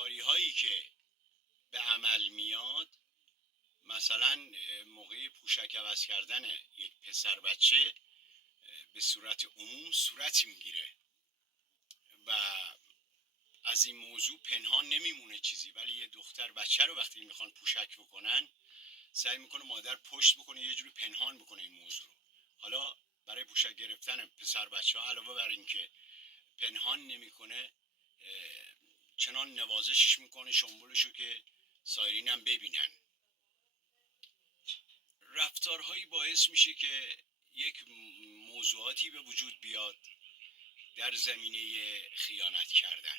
خیانتکاری هایی که به عمل میاد، مثلا موقع پوشک عوض کردن یک پسر بچه به صورت عموم صورت میگیره و از این موضوع پنهان نمیمونه چیزی، ولی یه دختر بچه رو وقتی میخوان پوشک بکنن سعی میکنه مادر پشت بکنه، یه جوری پنهان بکنه این موضوع رو. حالا برای پوشک گرفتن پسر بچه ها علاوه بر اینکه پنهان نمیکنه، چنان نوازشش میکنه شنبولشو که سایرین هم ببینن. رفتارهایی باعث میشه که یک موضوعاتی به وجود بیاد در زمینه خیانت کردن.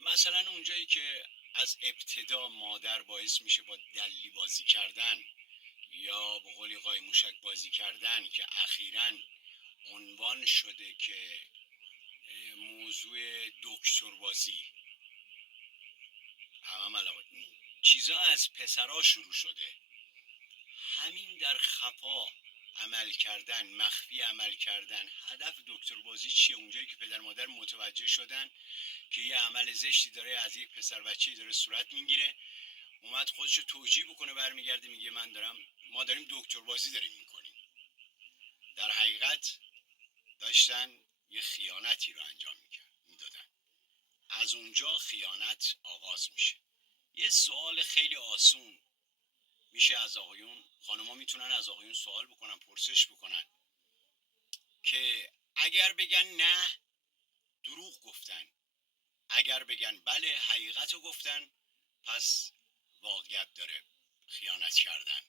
مثلا اونجایی که از ابتدا مادر باعث میشه با دلی بازی کردن یا به قولی قایموشک بازی کردن که اخیراً عنوان شده که موضوع دکتر بازی، چیزا از پسرها شروع شده. همین در خفا عمل کردن، مخفی عمل کردن. هدف دکتر بازی چیه؟ اونجایی که پدر مادر متوجه شدن که یه عمل زشتی داره از یک پسر بچه‌ای داره صورت میگیره، اومد خودشو توجیه بکنه، برمیگرده میگه ما داریم دکتر بازی داریم میکنیم. در حقیقت داشتن یه خیانتی رو انجام میدادن. از اونجا خیانت آغاز میشه. یه سوال خیلی آسون میشه از آقایون، خانوما میتونن از آقایون سوال بکنن، پرسش بکنن که اگر بگن نه دروغ گفتن، اگر بگن بله حقیقت رو گفتن، پس واقعیت داره خیانت کردن.